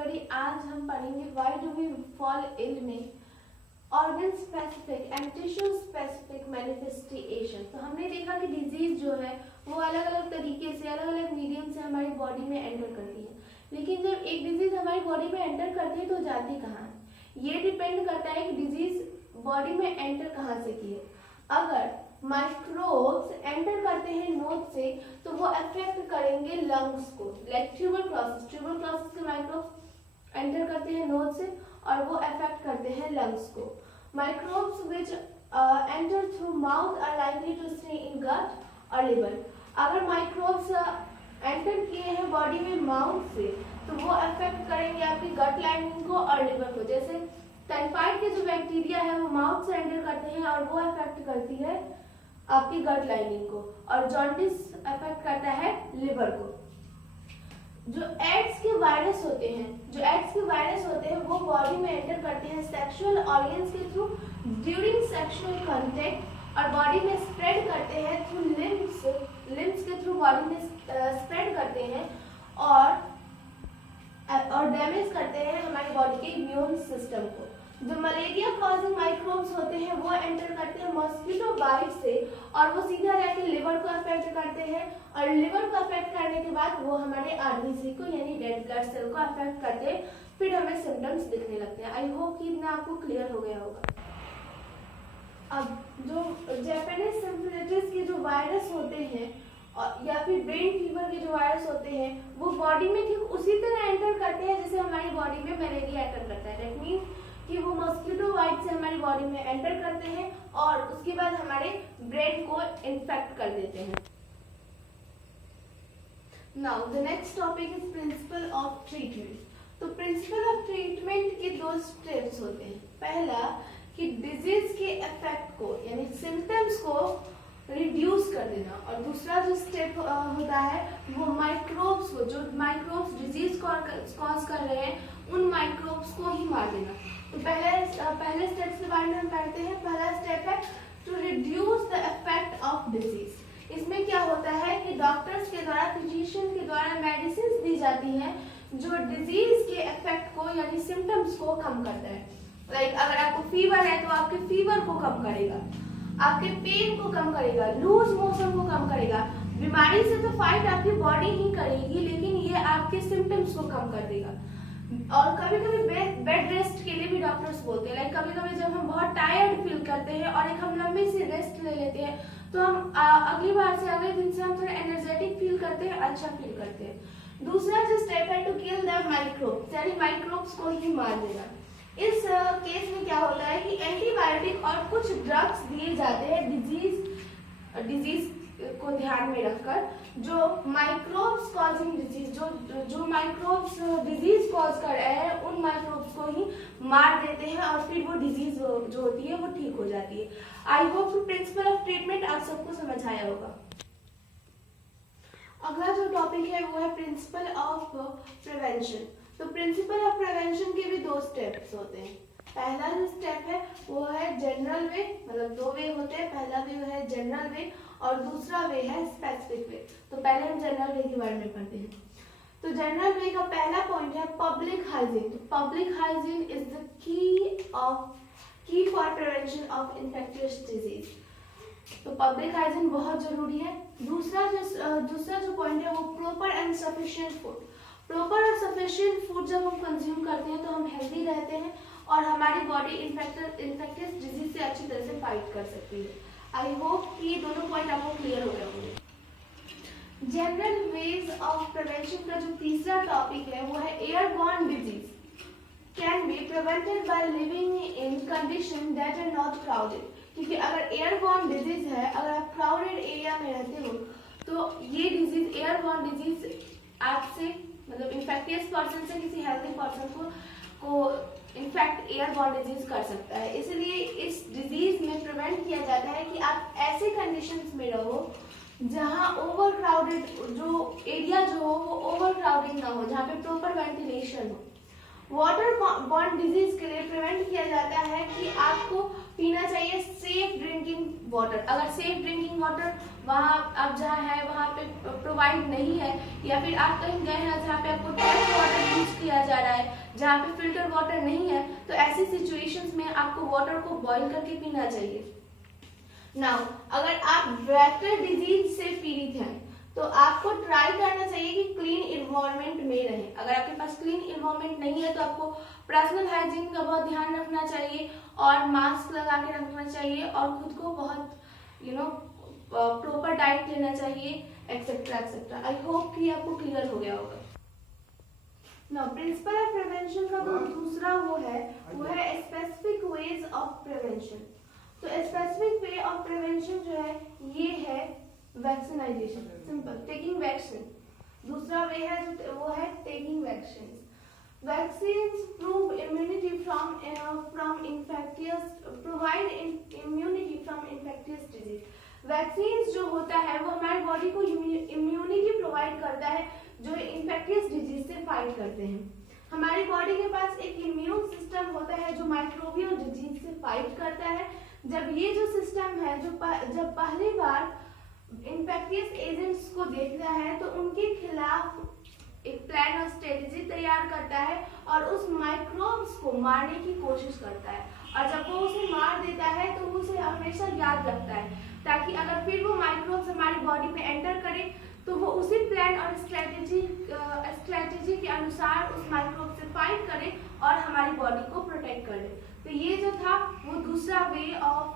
Everybody, आज हम पढ़ेंगे why do we fall ill में organ specific and tissue specific manifestation. तो हमने देखा कि डिजीज जो है वो अलग अलग तरीके से अलग अलग मीडियम से हमारी बॉडी में एंटर करती है, लेकिन जब एक डिजीज हमारी बॉडी में एंटर करती है तो जाती कहाँ है, ये डिपेंड करता है कि डिजीज बॉडी में एंटर कहाँ से की है। अगर माइक्रोब्स एंटर करते हैं नोज से तो वो अफेक्ट करेंगे लंग्स को, लाइक ट्यूबरक्लोसिस के माइक्रोब्स एंटर करते हैं नोज से और वो अफेक्ट करते हैं लंग्स को। Microbes which enter through mouth are likely to stay in gut और लिवर। अगर माइक्रोब्स एंटर किए हैं बॉडी में माउथ से तो वो अफेक्ट करेंगे आपकी गट लाइनिंग को और लिवर को। जैसे टाइफाइड के जो बैक्टीरिया है वो माउथ से एंटर करते हैं और वो अफेक्ट करती है आपकी गट लाइनिंग को, और जॉन्डिस अफेक्ट करता है लिवर को। जो एड्स के वायरस होते हैं वो बॉडी में एंटर करते हैं सेक्सुअल ऑर्गन्स के थ्रू ड्यूरिंग सेक्सुअल कांटेक्ट और बॉडी में स्प्रेड करते हैं थ्रू लिम्स के थ्रू बॉडी में स्प्रेड करते हैं और डैमेज करते हैं हमारी बॉडी के इम्यून सिस्टम को। जो मलेरिया कॉजिंग माइक्रोब्स होते हैं वो एंटर करते हैं मॉस्किटो बाइट से और वो सीधा जाके लिवर को अफेक्ट करते हैं और लिवर को अफेक्ट करने के बाद वो हमारे आरबीसी को यानी रेड ब्लड सेल को अफेक्ट करते हैं, फिर हमें सिम्टम्स दिखने लगते हैं। आई होप कि इतना आपको क्लियर हो गया होगा। अब जो जापानीज सिम्फिलिटिस के जो वायरस होते हैं या फिर ब्रेन फीवर के जो वायरस होते हैं वो बॉडी में ठीक उसी तरह एंटर करते हैं जैसे हमारी बॉडी में मलेरिया एंटर करता है। दैट मीन्स कि वो मॉस्किटो बाइट से हमारी बॉडी में एंटर करते हैं और उसके बाद हमारे ब्रेन को इन्फेक्ट कर देते हैं। Now the next topic is principle of treatment. तो प्रिंसिपल ऑफ ट्रीटमेंट के दो स्टेप्स होते हैं। पहला कि डिजीज के इफेक्ट को यानी सिम्टम्स को रिड्यूस कर देना, और दूसरा जो स्टेप होता है वो माइक्रोब्स को, जो माइक्रोब्स डिजीज कॉज कर रहे हैं उन माइक्रोब्स को ही मार देना। तो पहले स्टेप्स के बारे में हम पढ़ते हैं। पहला स्टेप है to reduce the effect of disease. इसमें क्या होता है कि डॉक्टर्स के द्वारा, फिजिशियन के द्वारा मेडिसिन दी जाती हैं जो डिजीज के इफेक्ट को यानी सिम्टम्स को कम करता है। लाइक अगर आपको फीवर है तो आपके फीवर को कम करेगा, आपके पेन को कम करेगा, लूज मोशन को कम करेगा। बीमारी से तो फाइट आपकी बॉडी ही करेगी, लेकिन ये आपके सिम्टम्स को कम कर देगा। और कभी कभी बेड रेस्ट के लिए भी डॉक्टर्स बोलते हैं। लाइक कभी कभी जब हम बहुत टायर्ड फील करते हैं और एक हम लंबी सी रेस्ट ले लेते हैं तो हम अगली बार से अगले दिन से हम थोड़ा एनर्जेटिक फील करते हैं, अच्छा फील करते हैं। दूसरा जो स्टेप है टू किल द माइक्रोब्स, यानी माइक्रोब्स को ही मार देगा। इस केस में क्या होता है कि एंटीबायोटिक और कुछ ड्रग्स दिए जाते हैं डिजीज को ध्यान में रखकर, जो माइक्रोब्स कॉजिंग डिजीज, जो माइक्रोब्स डिजीज कॉज कर रहे हैं उन माइक्रोब्स को ही मार देते हैं और फिर वो डिजीज जो होती है वो ठीक हो जाती है। I hope principle of treatment आप सबको समझ आया होगा। अगला जो टॉपिक है वो है प्रिंसिपल ऑफ प्रिवेंशन। तो प्रिंसिपल ऑफ प्रिवेंशन के भी दो स्टेप्स होते हैं। पहला जो स्टेप है वो है जनरल वे, मतलब दो वे होते हैं। पहला वे है जनरल वे और दूसरा वे है स्पेसिफिक वे। तो पहले हम जनरल वे के बारे में पढ़ते हैं। तो जनरल वे का पहला पॉइंट है पब्लिक हाइजीन। तो public hygiene is the key for prevention of infectious disease. तो पब्लिक हाइजीन बहुत जरूरी है। दूसरा जो पॉइंट है वो proper and sufficient food. Proper और सफिशिएंट फूड जब हम कंज्यूम करते हैं तो हम हेल्दी रहते हैं और हमारी बॉडी इन्फेक्टियस डिजीज से अच्छी तरह से फाइट कर सकती है। आई होप कि दोनों पॉइंट आपको क्लियर हो गए होंगे। जनरल वेज ऑफ प्रिवेंशन का जो तीसरा टॉपिक है वो है airborne disease can be prevented by living in condition that are not crowded. क्योंकि अगर एयरबॉर्न डिजीज है, अगर आप क्राउडेड एरिया में रहते हो तो ये डिजीज एयरबॉर्न डिजीज आपसे मतलब इन्फेक्टियस पर्सन से किसी हेल्दी पर्सन को इनफैक्ट एयरबॉर्न डिजीज कर सकता है। इसलिए इस डिजीज में प्रिवेंट किया जाता है कि आप ऐसे कंडीशंस में रहो जहां ओवर क्राउडेड जो एरिया जो हो वो ओवर क्राउडिंग ना हो, जहाँ पे प्रॉपर वेंटिलेशन हो। वाटर बॉर्न डिजीज के लिए प्रिवेंट किया जाता है कि आपको पीना चाहिए सेफ ड्रिंकिंग वाटर। अगर सेफ ड्रिंकिंग वाटर वहाँ आप जहाँ है वहाँ पे प्रोवाइड नहीं है, या फिर आप कहीं गए हैं जहाँ पे आपको टैप वाटर यूज किया जा रहा है, जहाँ पे फिल्टर वाटर नहीं है, तो ऐसी सिचुएशंस में आपको वाटर को बॉईल करके पीना चाहिए। नाउ अगर आप वेक्टर डिजीज से पीड़ित हैं तो आपको ट्राई करना चाहिए कि क्लीन इन्वायरमेंट में रहें। अगर आपके पास क्लीन इन्वायरमेंट नहीं है तो आपको पर्सनल हाइजीन का बहुत ध्यान रखना चाहिए और मास्क लगा के रखना चाहिए और खुद को बहुत प्रॉपर डाइट लेना चाहिए, एक्सेट्रा एक्सेट्रा। आई होप कि आपको क्लियर हो गया होगा। नाउ प्रिंसिपल ऑफ प्रिवेंशन का दूसरा वो है स्पेसिफिक वेज ऑफ प्रिवेंशन। तो स्पेसिफिक वे ऑफ प्रिवेंशन जो है ये है वैक्सीनाइजेशन, सिंपल, टेकिंग वैक्सीन। दूसरा वे है वो है taking vaccine. Vaccines prove immunity from infectious, provide immunity from infectious disease. Vaccines जो होता है वो हमारे बॉडी को इम्यूनिटी प्रोवाइड करता है जो इन्फेक्टियस डिजीज से फाइट करते हैं। हमारी बॉडी के पास एक इम्यून सिस्टम होता है जो माइक्रोबियल डिजीज से फाइट करता है। जब ये जो सिस्टम है जब पहली बार इन्फेक्टियस एजेंट्स को देखता है तो उनके खिलाफ एक प्लान और स्ट्रेटेजी तैयार करता है और उस माइक्रोब्स को मारने की कोशिश करता है। और जब वो उसे मार देता है तो वो उसे हमेशा याद रखता है ताकि अगर फिर वो माइक्रोब्स हमारी बॉडी में एंटर करे तो वो उसी प्लान और स्ट्रेटेजी के अनुसार उस माइक्रोब से फाइट करे और हमारी बॉडी को प्रोटेक्ट करे। तो ये जो था वो दूसरा वे ऑफ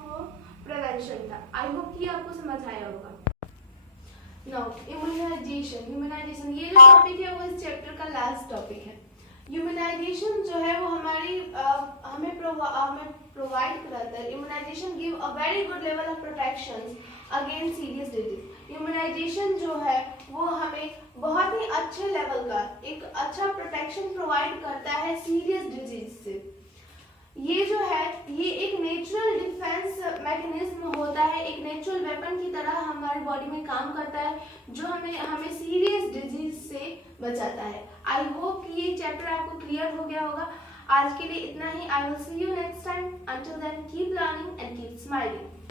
प्रिवेंशन था। आई होप कि आपको समझ आया होगा। नाउ इम्यूनाइजेशन ये जो टॉपिक है वो इस चैप्टर का लास्ट टॉपिक है। इम्यूनाइजेशन जो है वो हमें प्रोवाइड कराता है। Immunisation give a very good level of protection against serious disease. Immunisation जो है वो हमें बहुत ही अच्छे लेवल का एक अच्छा प्रोटेक्शन प्रोवाइड करता है सीरियस डिजीज से। ये जो है ये एक नेचुरल डिफेंस मैकेनिज्म होता है, एक नेचुरल वेपन की तरह हमारी बॉडी में काम करता है जो हमें सीरियस डिजीज से बचाता है। आई होप कि ये चैप्टर आपको क्लियर हो गया होगा। आज के लिए इतना ही। I will see you next time. Until then keep learning and keep smiling.